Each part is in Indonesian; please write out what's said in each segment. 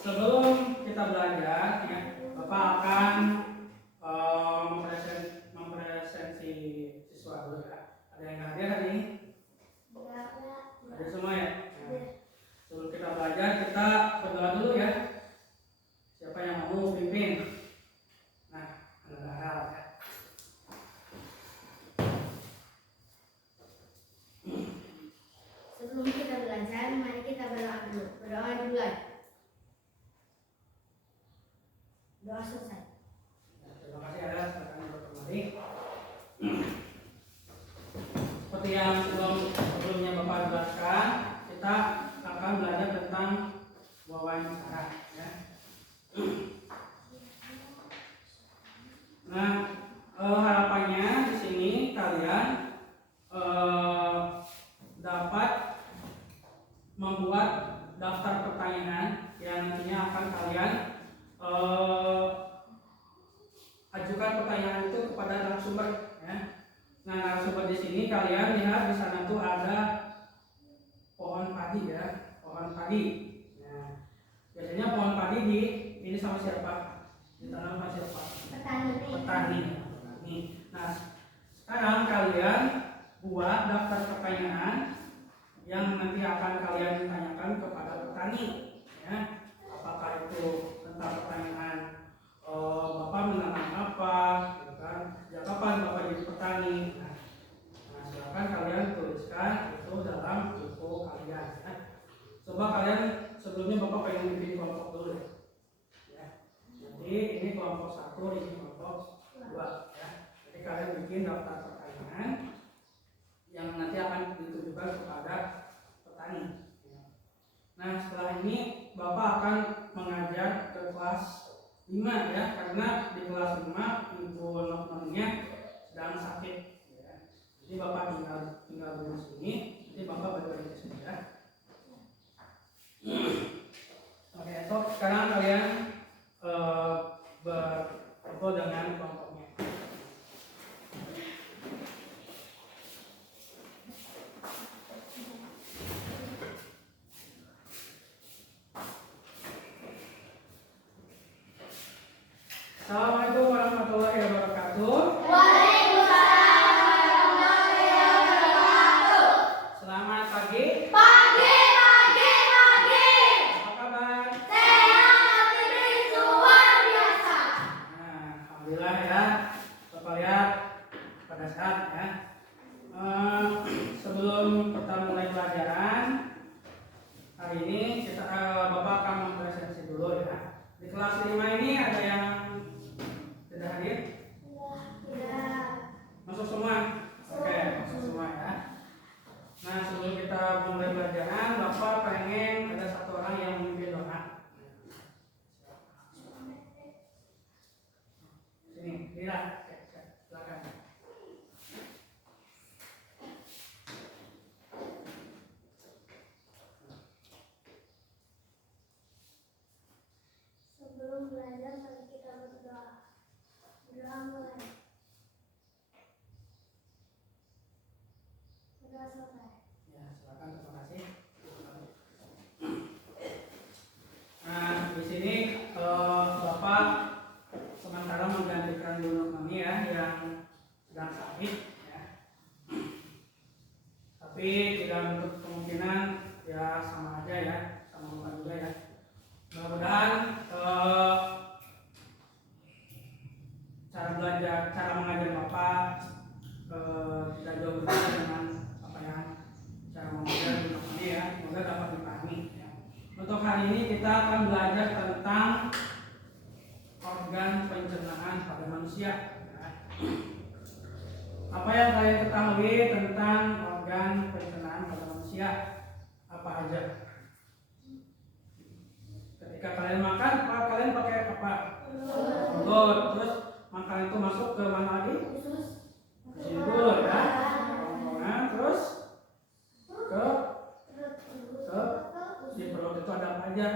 sebelum kita belajar, ya, Bapak akan mempresentasi siswa dulu ya. Ada yang hadir hari ini? Ada semua ya? Nah, sebelum kita belajar, kita berdoa dulu ya. Siapa yang mau pimpin? Nah, ada hal ya. Sebelum kita belajar, mari kita berdoa dulu. Berdoa duluan. Doa selesai. Terima kasih ada silakan kembali. Seperti yang sebelumnya Bapak jelaskan, kita akan belajar tentang wawancara. Ya. Nah, harapannya di sini kalian dapat membuat daftar pertanyaan yang nantinya akan kalian ajukan pertanyaan itu kepada narasumber. Ya. Nah, narasumber di sini kalian lihat di sana tuh ada pohon padi ya, pohon padi. Nah, biasanya pohon padi ini sama siapa? Ditanam sama siapa? Petani. Nah, sekarang kalian buat daftar pertanyaan yang nanti akan kalian tanyakan kepada petani. Ya. Apakah itu tentang pertanyaan Bapak menanam apa, gitu kan? Sejak kapan Bapak jadi petani? Nah, silakan kalian tuliskan itu dalam buku kalian. Ya. Coba kalian sebelumnya Bapak pengen bikin kelompok dulu ya. Jadi ini kelompok 1, ini kelompok 2 ya. Jadi kalian bikin daftar pertanyaan yang nanti akan ditujukan kepada petani. Nah, setelah ini Bapak akan mengajar ke kelas 5 ya, karena di kelas 5 Ibu Nokmanya sedang sakit ya. Jadi Bapak tinggal dulu sini, nanti Bapak balik ke sini ya. Oke, sekarang kalian berfoto dengan kelompoknya. Assalamualaikum warahmatullahi wabarakatuh. Waalaikumsalam warahmatullahi wabarakatuh. Selamat pagi. Pagi. Apa kabar? Sehat, optimis, luar biasa. Nah, alhamdulillah ya. Bapak lihat pada saat ya. Sebelum kita mulai pelajaran hari ini, Bapak akan mempresentasi dulu ya. Di kelas 5 ini ada yang tidak hadir? Tidak. Masuk semua? Oke, masuk semua ya. Nah, sebelum kita mulai pelajaran, Bapak pengen ada satu orang yang memimpin doa. Sini, Lira. Silakan. Sebelum belajar, mari kita berdoa. Berdoa mulai. Berdoa selesai. Ya, silakan. Terima kasih. Nah, di sini Bapak sementara menggantikan Bu Nokmani ya yang sedang sakit ya. Tapi tidak menutup kemungkinan ya sama aja ya, sama Bapak juga ya. Mudah-mudahan cara mengajar Bapak tidak jauh berbeda dengan apa ya cara mengajar Bu Nokmani ya. Semoga dapat dipahami ya. Untuk hari ini kita akan belajar tentang organ pencernaan pada manusia. Ya. Apa yang kalian ketahui tentang organ pencernaan pada manusia? Apa aja? Ketika kalian makan, kalian pakai apa? Mulut. Terus makanan itu masuk ke mana lagi? Ke hidung ya. Kerongkongan. Terus ke di perut itu ada apa aja?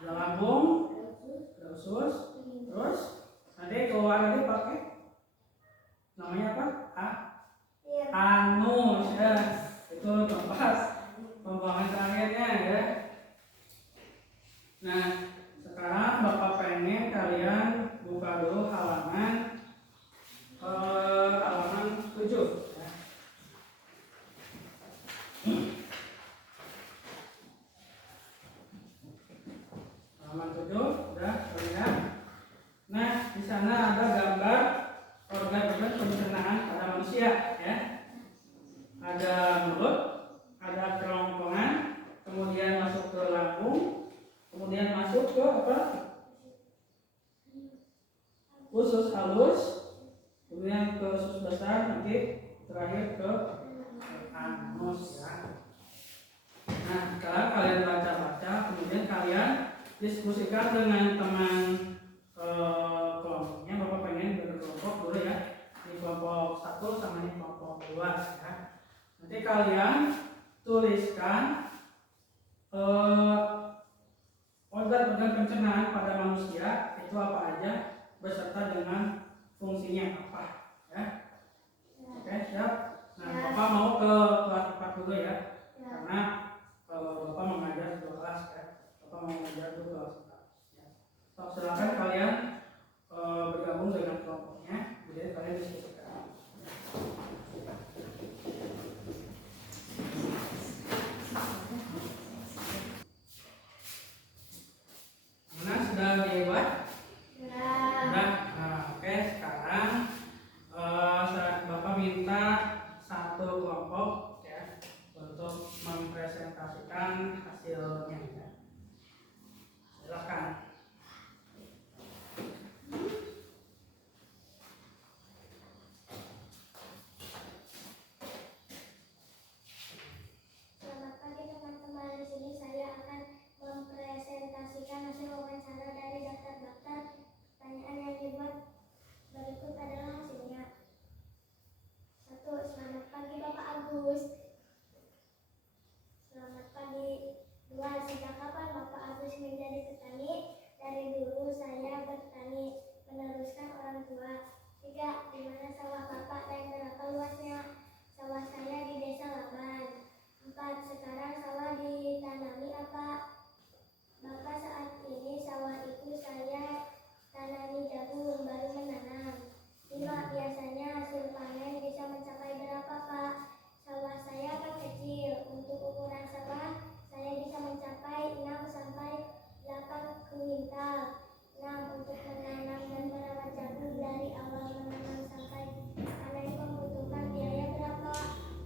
Ada lambung, ada usus. Terus nanti keluar nanti pakai namanya apa? Anus ya. Itu tempat pembuangan terakhirnya ya. Nah, sekarang Bapak pengen kalian buka dulu halaman 7 ya. Halaman 7 udah terlihat. Nah, di sana ada gambar organ-organ pencernaan pada manusia ya. Ada mulut, ada kerongkongan, kemudian masuk ke lambung, kemudian masuk ke apa? Usus halus, kemudian ke usus besar, nanti terakhir ke anus ya. Nah, sekarang kalian baca-baca, kemudian kalian diskusikan dengan teman kelompoknya. Bapak pengen berkelompok dulu ya, di kelompok 1 sama di kelompok 2 ya. Nanti kalian tuliskan organ-organ pencernaan pada manusia itu apa aja beserta dengan fungsinya apa ya. Oke, siap. Nah, Bapak mau ke kelas 4 dulu ya, karena Bapak mengajar 2 kelas ya. Bapak mau mengajar 2 kelas ya. So, silakan kalian bergabung dengan kelompoknya, jadi kalian diskusikan. Mana sudah dibuat? Sudah. Nah, oke, sekarang Bapak minta satu kelompok ya untuk mempresentasikan hasilnya ya. Silakan. Selamat pagi teman-teman. Di sini saya akan mempresentasikan hasil wawancara dari daftar-daftar pertanyaan yang dibuat. Berikut adalah hasilnya. 1. Selamat pagi Bapak Agus. Selamat pagi. 2. Sejak kapan Bapak Agus menjadi petani? Dari dulu saya bertani, meneruskan orang tua. 3. Di mana sawah Bapak dan berapa luasnya? Sawah saya di Desa Laban. 4. Sekarang sawah ditanami apa? Bapak, saat ini sawah itu saya tanami jagung, baru menanam. 5. Biasanya hasil panen bisa mencapai berapa Pak? Sawah saya kan kecil, untuk ukuran sawah saya bisa mencapai 6 sampai 8 kuintal. 6. Untuk menanam dan merawat jagung dari awal menanam sampai panen membutuhkan biaya berapa?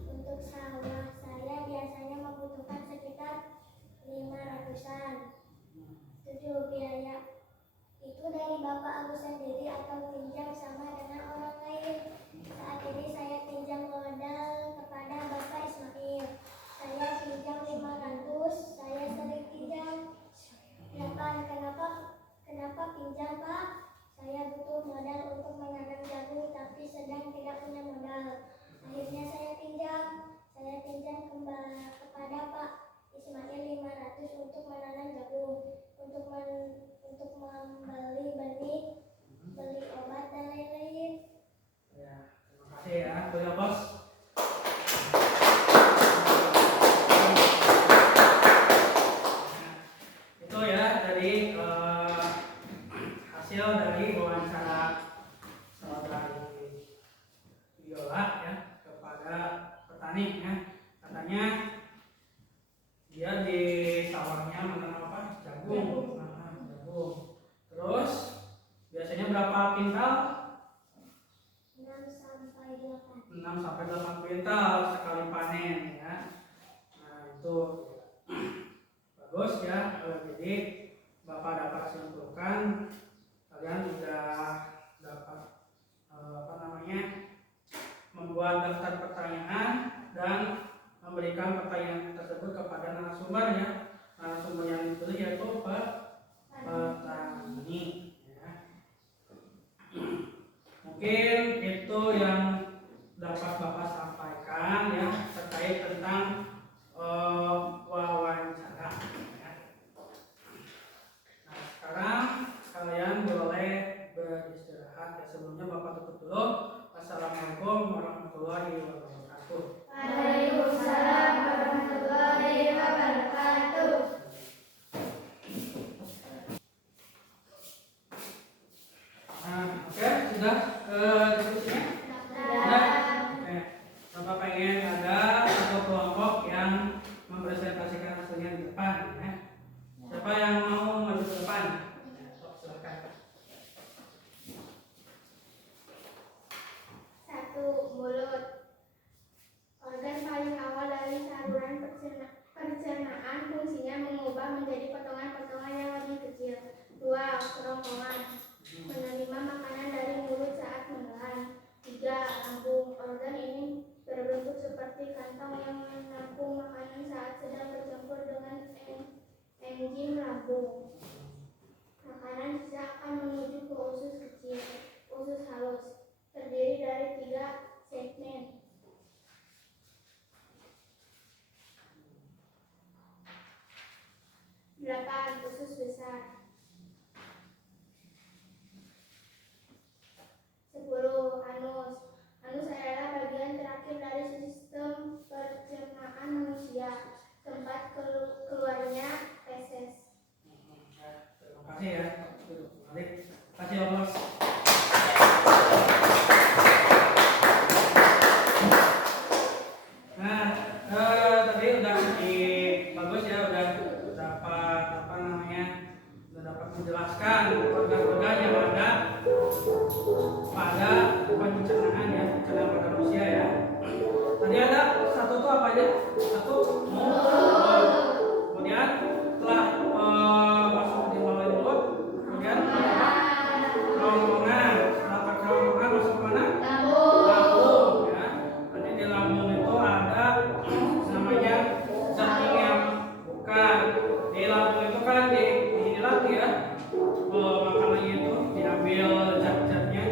Untuk sawah saya biasanya membutuhkan sekitar 500-an. 7. Biaya itu dari Bapak Agus sendiri atau pinjam sama dengan orang lain? Saat ini saya pinjam modal kepada Bapak Ismail. Saya pinjam 500, saya sering pinjam. 8. Kenapa pinjam Pak? Saya butuh modal untuk menanam jagung tapi sedang tidak punya modal. Akhirnya saya pinjam kepada Pak Ismail 500 untuk menanam jagung, untuk membeli benih, beli obat dan lain-lain. Ya, terima kasih ya, Kuya Bos. Nah, itu ya dari hasil dari wawancara saudari Viola ya kepada petani ya. Katanya dia di sawahnya menanam apa? Jagung. Nah, jagung. Terus biasanya berapa kintal? 6 sampai 8. 6 sampai 8 kuintal sekali panen ya. Nah, itu bagus ya. Jadi Bapak dapat simpulkan kalian sudah dapat membuat daftar pertanyaan dan memberikan pertanyaan tersebut kepada narasumber ya. Narasumber yang dipilih yaitu petani ya. Mungkin itu yang dapat Bapak sampaikan ya terkait tentang wawancara ya. Nah, sekarang kalian boleh beristirahat ya. Sebelumnya Bapak tutup dulu. Assalamualaikum warahmatullahi wabarakatuh. Waalaikumsalam warahmatullahi wabarakatuh. Siapa yang mau maju ke depan? Ya, silakan. 1. Mulut. Organ paling awal dari saluran pencernaan, fungsinya mengubah menjadi potongan-potongan yang lebih kecil. 2. Kerongkongan, menerima makanan dari mulut saat menelan. 3. Lambung. Organ ini berbentuk seperti kantong yang menampung makanan saat sedang bercampur dengan enzim lambung. Makanan sisa akan menuju ke usus kecil, usus halus, terdiri dari 3 segmen. 8. Usus besar. 10. Anus. Anus adalah bagian terakhir dari sistem pencernaan manusia, tempat keluarnya feses. Terima kasih ya. Balik. Kasih Mas. Nah, tadi udah bagus ya, udah dapat apa namanya, udah dapat menjelaskan organ-organ yang ada pada pencernaan ya, pencernaan pada manusia ya. Tadi ada satu tuh apa aja? Satu mulut. Kemudian setelah masuk di melalui mulut, kemudian kerongkongan. Setelah ke kerongkongan masuk ke mana? Lambung ya. Nanti di lambung itu ada namanya zat yang bukan. Di lambung itu kan dilatih ya. Makanannya itu diambil zat-zatnya.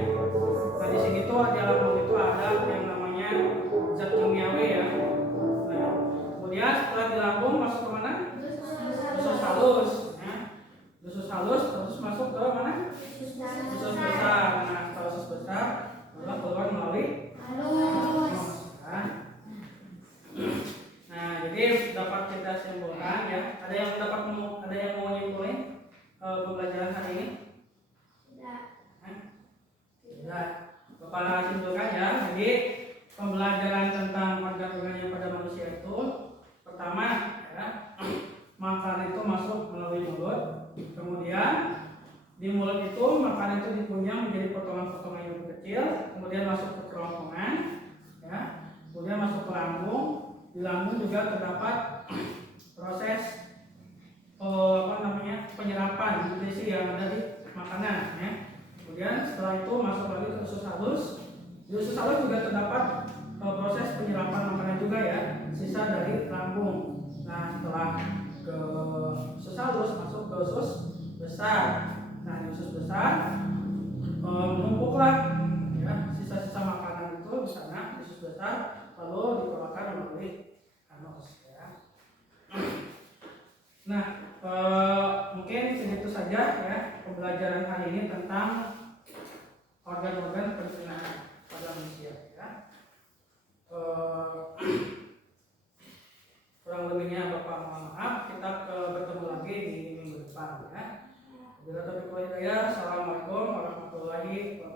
Nah di sini tuh di lambung itu ada yang namanya zat kimiawi ya. Nah, kemudian setelah di lambung masuk ke mana? Usus halus. Ya. Usus halus terus masuk ke mana? Usus besar. Nah setelah usus besar baru keluar melalui anus. Nah jadi dapat kita simpulkan ya. Ada yang mau nyimpulin pembelajaran hari ini? Tidak. Bapak simpulkan ya. Jadi pembelajaran tentang organ-organ yang pada manusia itu pertama ya, makanan itu masuk melalui mulut. Kemudian di mulut itu makanan itu dikunyah menjadi potongan-potongan yang lebih kecil. Kemudian masuk ke kerongkongan ya. Kemudian masuk ke lambung. Di lambung juga terdapat proses penyerapan nutrisi yang ada di makanan ya. Kemudian setelah itu masuk lagi ke usus halus. Di usus halus juga terdapat proses penyerapan makanan juga ya, sisa dari lambung. Nah setelah ke usus halus masuk ke usus besar. Nah di usus besar menumpuklah ya sisa-sisa makanan itu di sana di usus besar, lalu dikeluarkan melalui anus ya. Nah mungkin segitu saja ya pembelajaran hari ini tentang organ-organ pencernaan pada manusia ya. Kurang lebihnya Bapak mohon maaf. Kita bertemu lagi di minggu depan ya. Bila taufiq wal hidayah. Assalamualaikum warahmatullahi wabarakatuh.